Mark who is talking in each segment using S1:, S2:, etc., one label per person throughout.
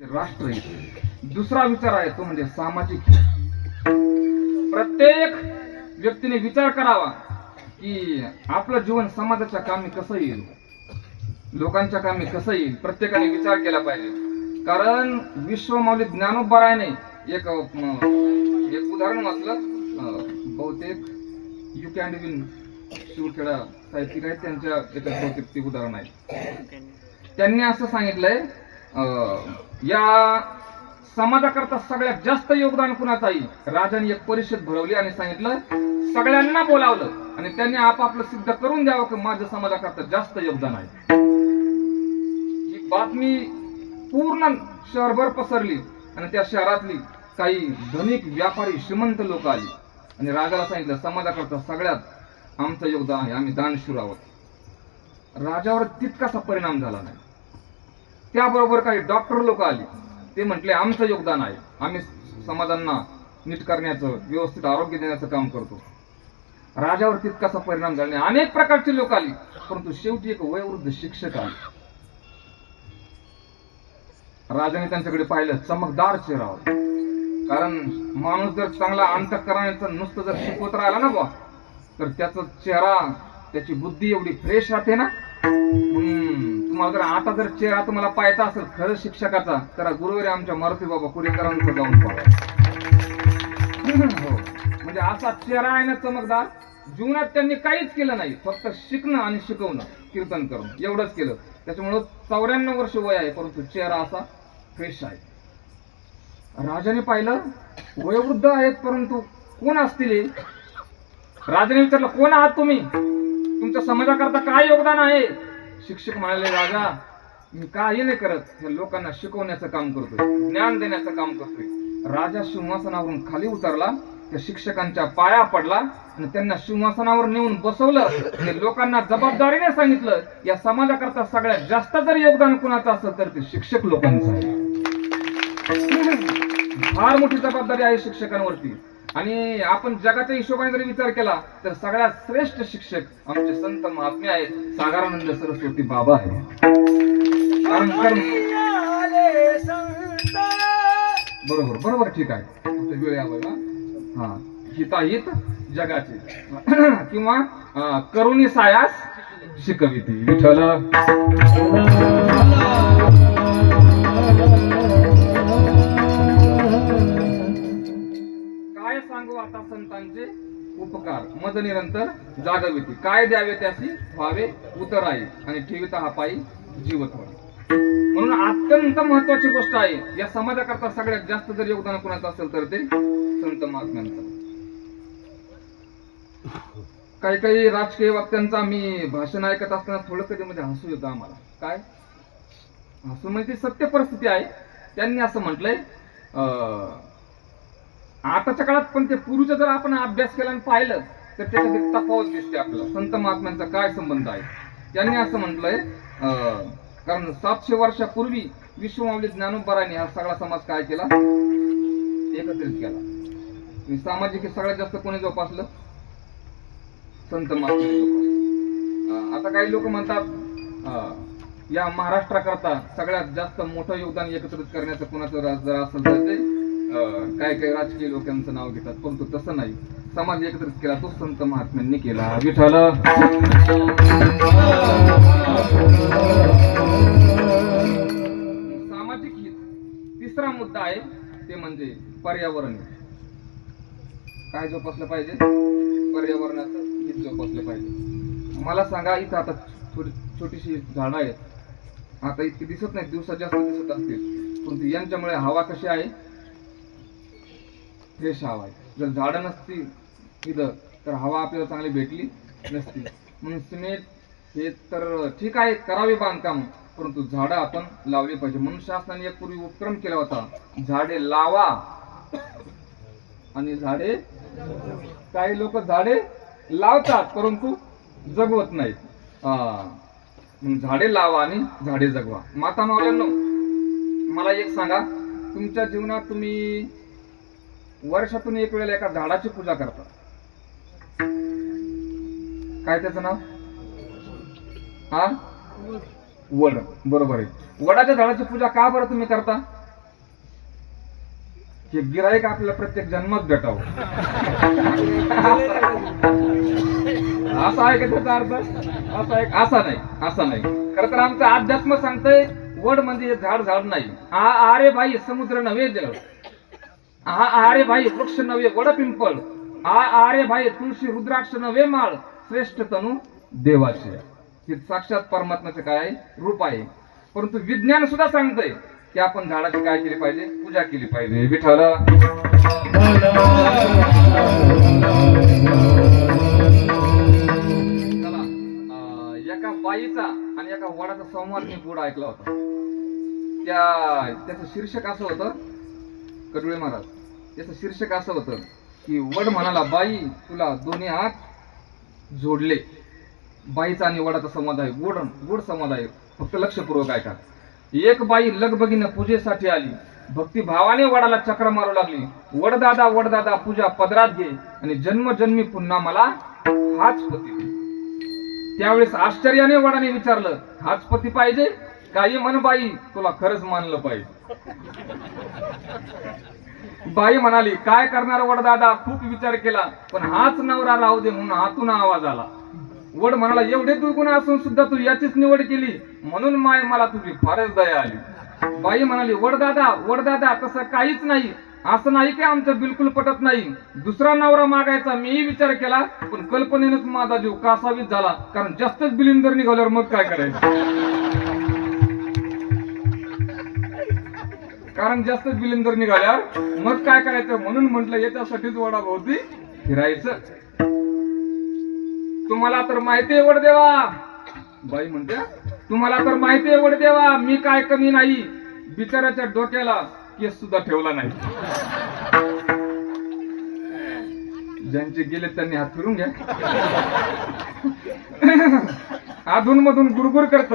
S1: राष्ट्रहित दुसरा विचार आहे तो म्हणजे सामाजिक प्रत्येक व्यक्तीने विचार करावा की आपलं जीवन समाजाच्या कामी कसं येईल? लोकांच्या कामी कसं येईल? प्रत्येकाने विचार केला पाहिजे. कारण विश्वमौली ज्ञानोबरायाने एक एक उदाहरण वाचलं. बहुतेक यू कॅन विन शिवखेडा साहित्यिक आहेत. त्यांच्या एक बहुतेक ते उदाहरण आहे. त्यांनी असं सांगितलंय या समाजाकरता सगळ्यात जास्त योगदान कुणाचं आहे राजाने एक परिषद भरवली आणि सांगितलं सगळ्यांना बोलावलं आणि त्यांनी आपापलं सिद्ध करून द्यावं की माझ्या समाजाकरता जास्त योगदान आहे. ही बातमी पूर्ण शहरभर पसरली आणि त्या शहरातली काही धनिक व्यापारी श्रीमंत लोक आली. आणि राजाला सांगितलं समाजाकरता सगळ्यात आमचं योगदान आहे आम्ही दानशूर आहोत. राजावर तितकासा परिणाम झाला नाही. त्याबरोबर काही डॉक्टर लोक आली. ते म्हटले आमचं योगदान आहे. आम्ही समाजांना नीट करण्याचं व्यवस्थित आरोग्य देण्याचं काम करतो. राजावर तितकासा परिणाम झाला नाही. अनेक प्रकारचे लोक आली. परंतु शेवटी एक वयोवृद्ध शिक्षक आले. राजाने त्यांच्याकडे पाहिलं चमकदार चेहरा कारण माणूस जर चांगला अंतकरणाचं नुसतं जर शिकवत राहिला ना बा तर त्याचा चेहरा त्याची बुद्धी एवढी फ्रेश राहते ना. तुम्हाला जर आता जर चेहरा तुम्हाला पाहायचा असेल खरं शिक्षकाचा तर गुरुवारी आमच्या मारुती बाबा कुरेकरांचा जाऊन पाहा. हो. म्हणजे असा चेहरा आहे ना चमकदार जीवनात त्यांनी काहीच केलं नाही. फक्त शिकणं आणि शिकवणं कीर्तन करणं. एवढंच केलं. त्याच्यामुळं चौऱ्याण्णव वर्ष वय आहे परंतु चेहरा असा फ्रेश आहे. राजाने पाहिलं वयोवृद्ध आहेत परंतु कोण असतील राजाने विचारलं कोण आहात तुम्ही? तुमच्या समाजाकरता काय योगदान आहे? शिक्षक म्हणाले राजा मी काही नाही करत. या लोकांना शिकवण्याचं काम करतोय ज्ञान देण्याचं काम करतोय. राजा सिंहासनावरून खाली उतरला त्या शिक्षकांच्या पाया पडला आणि त्यांना सिंहासनावर नेऊन बसवलं. आणि लोकांना जबाबदारीने सांगितलं या समाजाकरता सगळ्यात जास्त जर योगदान कुणाचं असेल तर ते शिक्षक लोकांचं आहे. फार मोठी जबाबदारी आहे शिक्षकांवरती. आणि आपण जगाच्या हिशोबाने जरी विचार केला तर सगळ्यात श्रेष्ठ शिक्षक आमचे संत महात्मे आहेत सागरानंद सरस्वती बाबा आहे कारण बरोबर बरोबर ठीक आहे. वेळ यावं हा हिताहित जगाचे. किंवा करुणी सायास शिकविती विठ्ठल. आता उपकार. मज निरंतर जागविती काय द्यावे त्याशी व्हावे उतराई आणि ठेविता हा पायी जीवत म्हणून अत्यंत महत्वाची गोष्ट आहे. या समाजाकरता सगळ्यात जास्त जर योगदान कोणाचं असेल तर ते संत महात्म्यांचं. काही काही राजकीय वक्त्यांचा मी भाषण ऐकत असताना थोडं कधी मध्ये हसू येतं आम्हाला. काय? हसू म्हणजे सत्य परिस्थिती आहे. त्यांनी असं म्हटलंय अं, आताच्या काळात पण ते पूर्वीचा जर आपण अभ्यास केला आणि पाहिलं तर त्याच्यात एक तफावत दिसते आपल्याला. संत महात्म्यांचा काय संबंध आहे? त्यांनी असं म्हटलंय कारण सातशे वर्षापूर्वी विश्वमावली ज्ञानोबराने हा सगळा समाज काय केला? एकत्रित केला. सामाजिक हे सगळ्यात जास्त कोणी जोपासलं? संत महात्मा आता काही लोक म्हणतात या महाराष्ट्राकरता सगळ्यात जास्त मोठं योगदान एकत्रित करण्याचं कोणाचं जर असेल तर ते काय काय राजकीय लोकांचं नाव घेतात परंतु तसं नाही. समाज एकत्रित केला तो संत महात्म्यांनी केला. विठ्ठल. सामाजिक हित. तिसरा मुद्दा आहे ते म्हणजे पर्यावरण. काय जोपासलं पाहिजे? पर्यावरणाचं हित जोपासलं पाहिजे. मला सांगा इथं आता थोडी छोटीशी झाडं आहेत. आता इतकी दिसत नाही दिवसात जास्त दिसत असतील. परंतु यांच्यामुळे हवा कशी आहे? हे हवा आहे. जर झाडं नसती इथं तर हवा आपल्याला चांगली भेटली नसती. म्हणून सिमेंट हे तर ठीक आहे करावे बांधकाम परंतु झाडं आपण लावली पाहिजे. म्हणून शासनाने एक पूर्वी उपक्रम केला होता. झाडे लावा. आणि झाडे काही लोक झाडे लावतात परंतु जगवत नाहीत. झाडे लावा आणि झाडे जगवा. माता मावल्यांनो मला एक सांगा. तुमच्या जीवनात तुम्ही वर्षातून एक वेळेला एका झाडाची पूजा करता काय त्याचं नाव? हा? वड. बरोबर आहे. वडाच्या झाडाची पूजा का बरं तुम्ही करता? हे गिरायक आपल्याला प्रत्येक जन्मात भेटावं. असा आहे का त्याचा अर्थ? असा आहे असा नाही. असा नाही. खर तर आमचं अध्यात्म सांगतंय वड म्हणजे हे झाड झाड नाही. आ आरे बाई समुद्र नव्हे जळ आ आरे भाई वृक्ष नवे वड पिंपल आ आरे भाई तुळशी रुद्राक्ष नवे माळ. श्रेष्ठ तनु देवाचे. हे साक्षात परमात्म्याचं काय आहे? रूप आहे. परंतु विज्ञान सुद्धा सांगतंय की आपण झाडाची काय केली पाहिजे? पूजा केली पाहिजे. विठ्ठल. एका बाईचा आणि एका वडाचा संवाद मी पुढे ऐकला होता. त्या त्याचं शीर्षक असं होतं कडुळे महाराज. त्याचं शीर्षक असं होतं की वड म्हणाला बाई तुला दोन्ही हात जोडले. बाईचा आणि वडाचा संवाद आहे. गोड गोड संवाद आहे. फक्त लक्षपूर्वक ऐका. एक बाई लगबगीनं पूजेसाठी आली. भक्तिभावाने वडाला चक्र मारू लागली. वडदादा वडदादा पूजा पदरात घे आणि जन्मजन्मी पुन्हा मला हाच पती त्यावेळेस आश्चर्याने वडाने विचारलं हाच पती पाहिजे? काही मन बाई तुला खरंच मानलं पाहिजे. बाई म्हणाली काय करणार वडदादा खूप विचार केला पण हाच नवरा राहू दे म्हणून हातून आवाज आला. वड म्हणाला एवढे दुर्गुण असून सुद्धा तू याचीच निवड केली म्हणून माय मला तुझी फारच दया आली. बाई म्हणाली वडदादा वडदादा तसं काहीच नाही. असं नाही की आमचं बिलकुल पटत नाही. दुसरा नवरा मागायचा मीही विचार केला पण कल्पनेनंच माझा जीव कासावीच झाला कारण जास्तच बिलिंदर निघाल्यावर मग काय करायचं? कारण जास्तच बिलिंदर निघाल्यावर मग काय करायचं? म्हणून म्हटलं याच्यासाठीच वडाभोवती फिरायचं. तुम्हाला तर माहिती आहे वडदेवा. बाई म्हणते तुम्हाला तर माहिती आहे वडदेवा मी काय कमी नाही. बिचाराच्या डोक्याला केस सुद्धा ठेवला नाही. ज्यांचे गेले त्यांनी हात फिरून घ्या. अधून मधून गुरगुर करत.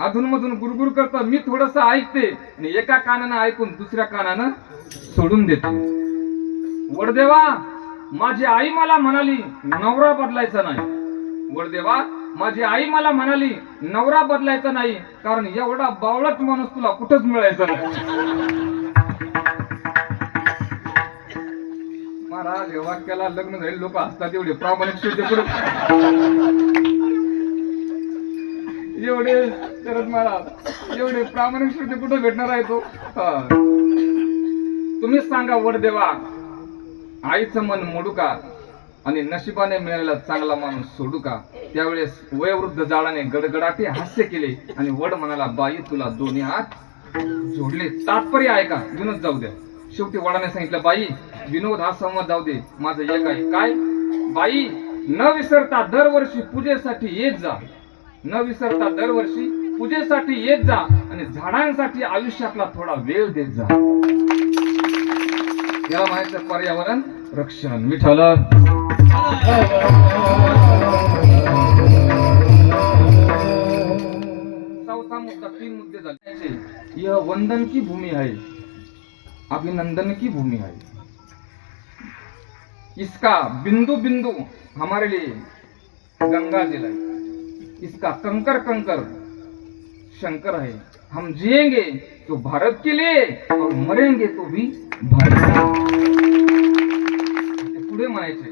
S1: अधून मधून गुरगुर करत. मी थोडस ऐकते आणि एका कानानं ऐकून दुसऱ्या कानानं सोडून देते. वडदेवा माझी आई मला म्हणाली नवरा बदलायचा नाही. वडदेवा माझी आई मला म्हणाली नवरा बदलायचा नाही कारण एवढा बावळट माणूस तुला कुठंच मिळायचा नाही. महाराज वाक्याला लग्न झाले लोक असतात एवढे. प्रामाणिक एवढे शरद महाराज एवढे प्रामाणिक शुद्ध कुठं भेटणार आहे तो? तुम्हीच सांगा वडदेवा. आईचं मन मोडू का? आणि नशिबाने मिळालेला चांगला माणूस सोडू का? त्यावेळेस वयोवृद्ध जाडाने गडगडाटे हास्य केले आणि वड म्हणाला बाई तुला दोन्ही हात जोडले. तात्पर्य आहे का? विनोद जाऊ द्या. शेवटी वडाने सांगितलं बाई विनोद हा संवाद जाऊ दे. माझं एक आहे. काय? बाई न विसरता दरवर्षी पूजेसाठी येत जा. न विसरता दरवर्षी पूजेसाठी येत जा आणि झाडांसाठी आयुष्यातला थोडा वेळ देत जा. याला माहीत पर्यावरण रक्षण विठ्ठल. चौथा मुद्दा तीन मुद्दे झाले. यह वंदन की भूमी है अभिनंदन की भूमि है. इसका बिंदु बिंदु हमारे लिए गंगा जिला है इसका कंकर कंकर शंकर है। हम जिएँगे तो भारत के लिए और मरेंगे तो भी भारत के पुढे म्हणायचे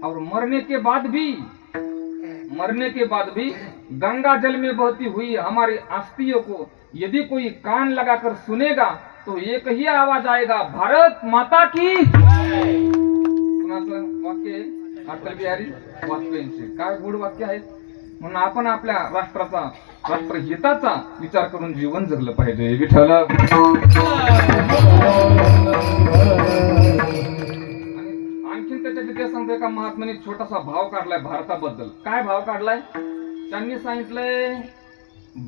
S1: और मरने के बाद भी, मरने के बाद भी गंगा जल में बहती हुई हमारी अस्थियों को यदि कोई कान लगाकर सुनेगा तो एक ही आवाज़ आएगा, भारत माता की वाक्य अटल बिहारी वाजपेयींचे काय गोड वाक्य आहे म्हणून आपण आपल्या राष्ट्राचा राष्ट्रहिताचा विचार करून जीवन जगलं पाहिजे. विठ्ठल. आणखीन त्याच्या ते सांगतोय का महात्माने छोटासा भाव काढलाय भारताबद्दल. काय भाव काढलाय? त्यांनी सांगितलंय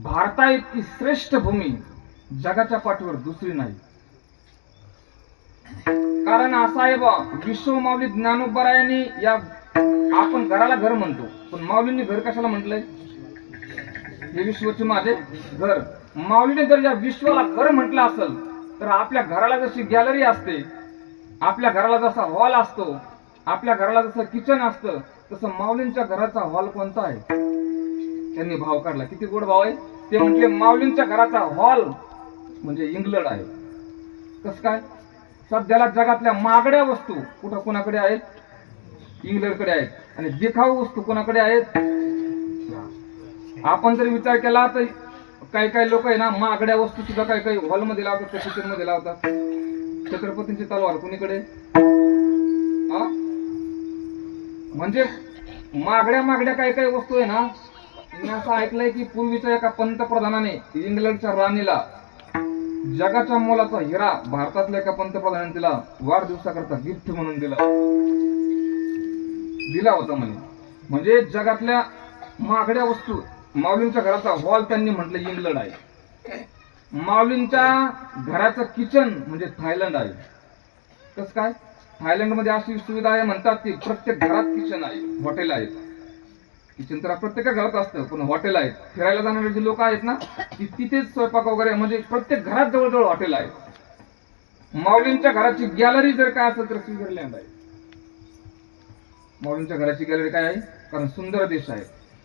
S1: भारता इतकी श्रेष्ठ भूमी जगाच्या पाठीवर दुसरी नाही. कारण असा आहे बा विश्व माऊली ज्ञानोबरायांनी या आपण घराला घर म्हणतो. पण माऊलींनी घर कशाला म्हटलंय? हे विश्वचे माझे घर. माऊलीने जर या विश्वाला घर म्हटलं असेल तर आपल्या घराला जशी गॅलरी असते आपल्या घराला जसा हॉल असतो आपल्या घराला जसं किचन असतं तसं माऊलींच्या घराचा हॉल कोणता आहे? त्यांनी भाव काढला. किती गोड भाव आहे? ते म्हटले माऊलींच्या घराचा हॉल म्हणजे इंग्लंड आहे. कस काय? सध्याला जगातल्या मागड्या वस्तू कुठं कुणाकडे आहेत? इंग्लंडकडे आहेत. आणि देखाव वस्तू कोणाकडे आहेत? आपण जर विचार केला तर काही काही लोक आहे ना मागड्या वस्तू सुद्धा काही काही हॉलमध्ये लावतात त्या किचनमध्ये लावतात. छत्रपतींची तलवार कुणीकडे? हा? म्हणजे मागड्या मागड्या काही काही वस्तू आहे ना मी असं ऐकलंय की पूर्वीच्या एका पंतप्रधानाने इंग्लंडच्या राणीला जगाच्या मोलाचा हिरा भारतातल्या एका पंतप्रधानाने तिला वाढदिवसाकरता गिफ्ट म्हणून दिला. दिला होता म्हणे. म्हणजे जगातल्या महागड्या वस्तू माऊलींच्या घराचा हॉल त्यांनी म्हटलं इंग्लंड आहे. माऊलींच्या घराचं किचन म्हणजे थायलंड आहे. कसं काय? थायलंडमध्ये अशी सुविधा आहे म्हणतात की प्रत्येक घरात किचन आहे हॉटेल आहेत. किचन तर प्रत्येक घरात असतं पण हॉटेल आहेत. फिरायला जाणारे जे लोक आहेत ना ती तिथेच स्वयंपाक वगैरे म्हणजे प्रत्येक घरात जवळजवळ हॉटेल आहे माऊलींच्या घराची गॅलरी जर काय असेल तर स्वित्झर्लंड आहे. माऊलींच्या घराची गॅलरी काय आहे? कारण सुंदर देश आहे.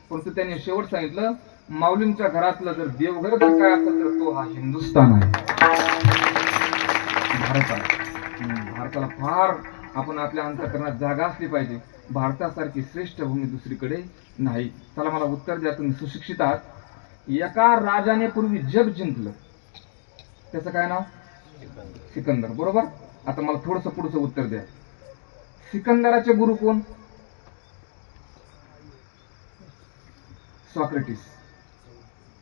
S1: परंतु त्यांनी शेवट सांगितलं माऊलींच्या घरातलं जर देवघर जर काय असेल तर तो हा हिंदुस्थान आहे. भारत आहे भारताला फार आपण आपल्या अंतकरणात जागा असली पाहिजे. भारतासारखी श्रेष्ठ भूमी दुसरीकडे नाही. चला मला उत्तर द्या तुम्ही सुशिक्षित आहात. एका राजाने पूर्वी जग जिंकलं. त्याचं काय नाव? सिकंदर. बरोबर? आता मला थोडस पुढचं उत्तर द्या. सिकंदराचे गुरु कोण? सॉक्रेटिस.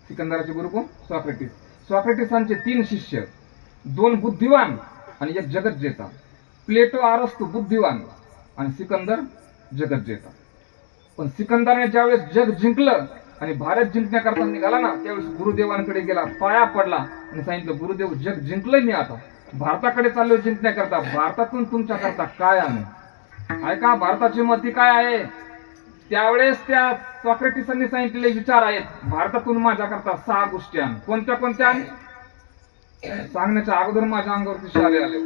S1: सिकंदराचे गुरु कोण सॉक्रेटिस. सॉक्रेटिसांचे तीन शिष्य दोन बुद्धिवान आणि एक जगत जेता प्लेटो आरस्तू बुद्धिवान आणि सिकंदर जगत जेता पण सिकंदरने ज्यावेळेस जग जिंकलं आणि भारत जिंकण्याकरता निघाला ना त्यावेळेस गुरुदेवांकडे गेला पाया पडला आणि सांगितलं गुरुदेव जग जिंकलंय मी आता. भारताकडे चाललो जिंकण्याकरता भारतातून तुमच्याकरता काय आणू? ऐका भारताची मती काय आहे? त्यावेळेस त्या सॉक्रेटिसांनी सांगितलेले विचार आहेत भारतातून माझ्याकरता सहा गोष्टी आण. कोणत्या कोणत्या सांगण्याच्या अगोदर माझ्या अंगावरती शाले आले.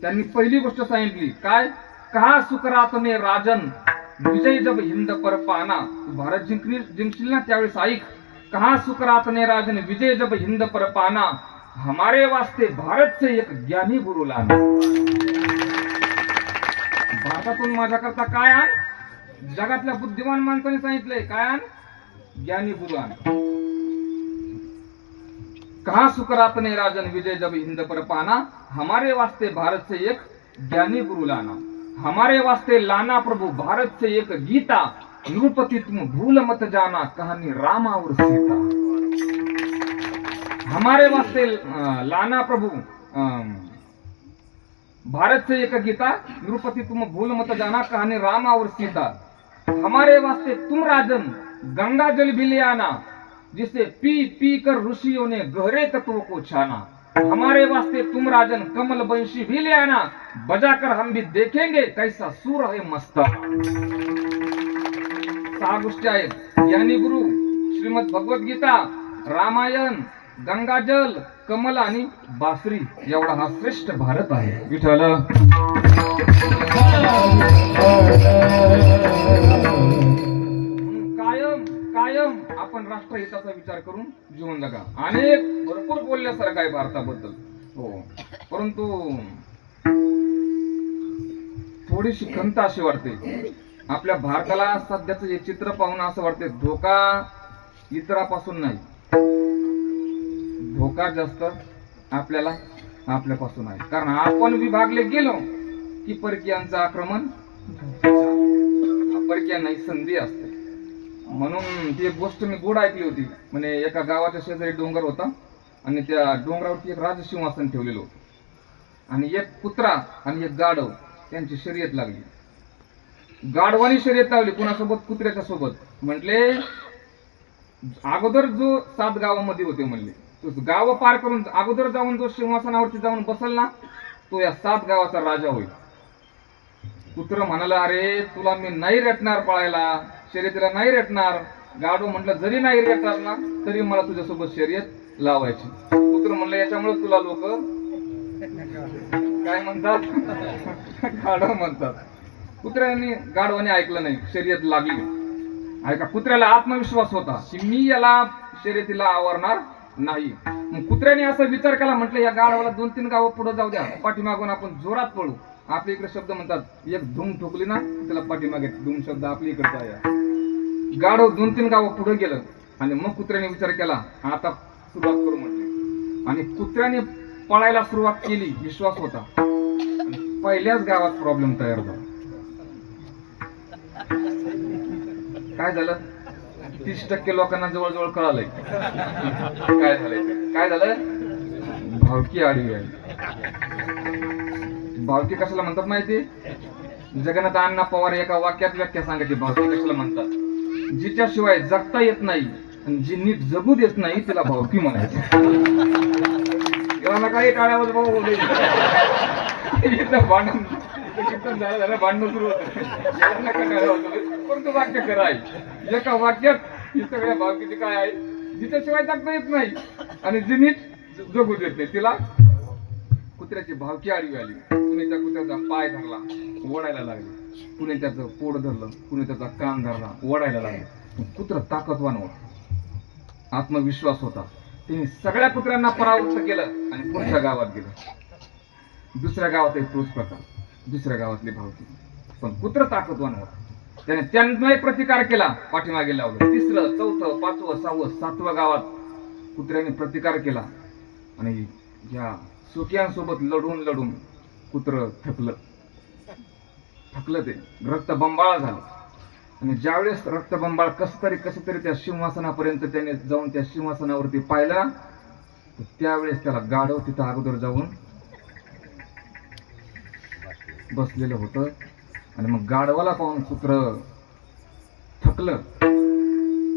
S1: त्यांनी पहिली गोष्ट सांगितली काय? का सुकरात मे राजन विजय जब हिंद पर पाना. भारत जिंकली जिंकशील ना त्यावेळेस ऐक. कहा सुकरात ने राजन विजय जब हिंद पर पाना. हमारे वास्ते भारत से एक ज्ञानी गुरु लाना. आता भारतातून माझ्याकरता काय आण? जगातल्या बुद्धिमान माणसाने सांगितलंय काय आण? ज्ञानी गुरु आण. कहा सुकरात ने राजन विजय जब हिंद पर पाना हमारे वास्ते भारत से एक ज्ञानी गुरु लाना. हमारे वास्ते लाना प्रभु भारत से एक गीता नृपति तुम भूल मत जाना कहानी रामा और सीता. हमारे वास्ते लाना प्रभु अम, भारत से एक गीता निरुपति तुम भूल मत जाना कहानी राम और सीता। हमारे वास्ते तुम राजन गंगा जल भी ले आना जिसे पी पी कर ऋषियों ने गहरे तत्वों को छाना। हमारे वास्ते तुम राजन कमल वंशी भी ले आना बजाकर हम भी देखेंगे कैसा सूर है मस्ता। सहा गोष्टी आहेत ज्ञानी गुरु श्रीमद भगवत गीता रामायण गंगाजल कमल आणि बासरी एवढा हा श्रेष्ठ भारत आहे. विठ्ठल. कायम कायम आपण राष्ट्रहिताचा विचार करून जीवन जगा. अनेक भरपूर बोलल्यासारखं आहे भारताबद्दल. हो. परंतु थोडीशी खंत अशी वाटते. आपल्या भारताला सध्याचं हे चित्र पाहून असं वाटते धोका इतरापासून नाही. धोका जास्त आपल्याला आपल्यापासून आहे. कारण आपण विभागले गेलो की परकीयांचं आक्रमण परकीयांना संधी असते. म्हणून ती एक गोष्ट मी गोड ऐकली होती. म्हणजे एका गावाच्या शेजारी डोंगर होता आणि त्या डोंगरावरती एक राजसिंहासन ठेवलेलं होतं. आणि एक कुत्रा आणि एक गाढव त्यांची शर्यत लागली. गाढवानी शर्यत लावली कुणासोबत? कुत्र्याच्या सोबत. म्हटले अगोदर जो सात गावामध्ये होते म्हणले गाव पार करून अगोदर जाऊन जो सिंहासनावरती जाऊन बसल ना तो या सात गावाचा राजा होईल. कुत्र म्हणाला अरे तुला मी नाही रटणार पळायला. शर्यतीला नाही रटणार. गाडो म्हटलं जरी नाही रटणार ना तरी मला तुझ्यासोबत शर्यत लावायची. कुत्र म्हणलं याच्यामुळे तुला लोक काय म्हणतात? गाढव म्हणतात. कुत्र्याने गाढवाने ऐकलं नाही शर्यत लागली. ऐका कुत्र्याला आत्मविश्वास होता की मी याला शर्यतीला आवरणार नाही. मग कुत्र्याने असा विचार केला म्हटलं या गाढवाला दोन तीन गावं पुढे जाऊ द्या. पाठीमागून आपण जोरात पळू आपल्या इकडे शब्द म्हणतात एक धूम ठोकली ना त्याला पाठीमागे धूम शब्द आपल्या इकडे जाऊया गाढव दोन तीन गावं पुढे गेलं. आणि मग कुत्र्याने विचार केला आता सुरुवात करू म्हटले. आणि कुत्र्याने पळायला सुरुवात केली विश्वास होता. पहिल्याच गावात प्रॉब्लेम तयार झाला. काय झालं? तीस टक्के लोकांना जवळजवळ कळालंय. काय झालंय काय झालं भावकी आडवी आहे. भावकी कशाला म्हणतात माहिती? जगन्नाथ अण्णा पवार एका वाक्यात व्याख्या सांगायची भावकी कशाला म्हणतात? जिच्याशिवाय जगता येत नाही आणि जी नीट जगू देत नाही तिला भावकी म्हणायचं. काही टाळ्यावर भाऊ बोलले. भांडण झालं झालं भांडण सुरू होतं. याला वाक्य खरं आहे. एका वाक्यात ही सगळ्या भावकीची काय आहे जिच्याशिवाय टाकता येत नाही. आणि जी नीट जगू देत नाही. तिला कुत्र्याची भावकी आडवी आली. पुण्याच्या त्या कुत्र्याचा पाय धरला ओढायला लागले. पुणे त्याचं पोट धरलं पुणे त्याचा कान धरला ओढायला लागले. कुत्र ताकदवान होता. आत्मविश्वास होता. तिने सगळ्या कुत्र्यांना परावृत्त केलं आणि पुढच्या गावात गेलं. दुसऱ्या गावात एक तोच प्रकार. दुसऱ्या गावातली भावकी. पण कुत्र ताकदवान होता. त्याने त्यांनाही प्रतिकार केला पाठीमागे लावलं. तिसरं चौथं पाचवं सहावं सातवं गावात कुत्र्याने प्रतिकार केला. आणि या सुकियांसोबत लढून लढून कुत्र थकलं. थकलं ते. रक्त बंबाळ झालं. आणि ज्यावेळेस रक्तबंबाळ कस तरी कस तरी त्या सिंहासनापर्यंत त्याने जाऊन त्या सिंहासनावरती पाहिला तर त्यावेळेस त्याला गाढव तिथं अगोदर जाऊन बसलेलं होतं. आणि मग गाढवाला पाहून कुत्र थकलं.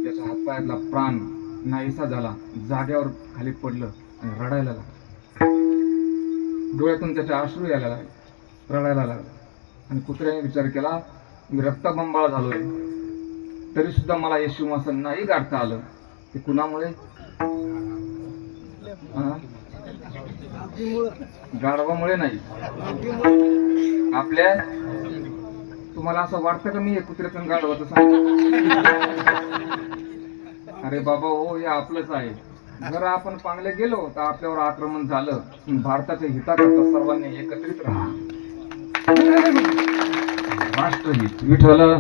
S1: त्याच्या हातपायातला प्राण नाहीसा झाला. जाग्यावर खाली पडलं आणि रडायला लागलं. डोळ्यातून त्याचे अश्रू यायला लागले. रडायला लागलं. आणि कुत्र्याने विचार केला मी रक्तबंबाळ झालोय. तरी सुद्धा मला हे सिंहासन नाही गाठता आलं. ते कुणामुळे? गाढवामुळे नाही. आपल्या तुम्हाला असं वाटतं का मी हे कुत्र्यातून अरे बाबा हो हे आपलंच आहे. जर आपण पांगले गेलो तर आपल्यावर आक्रमण झालं. भारताच्या हिताकरता सर्वांनी एकत्रित राहा. राष्ट्रहित. विठ्ठल.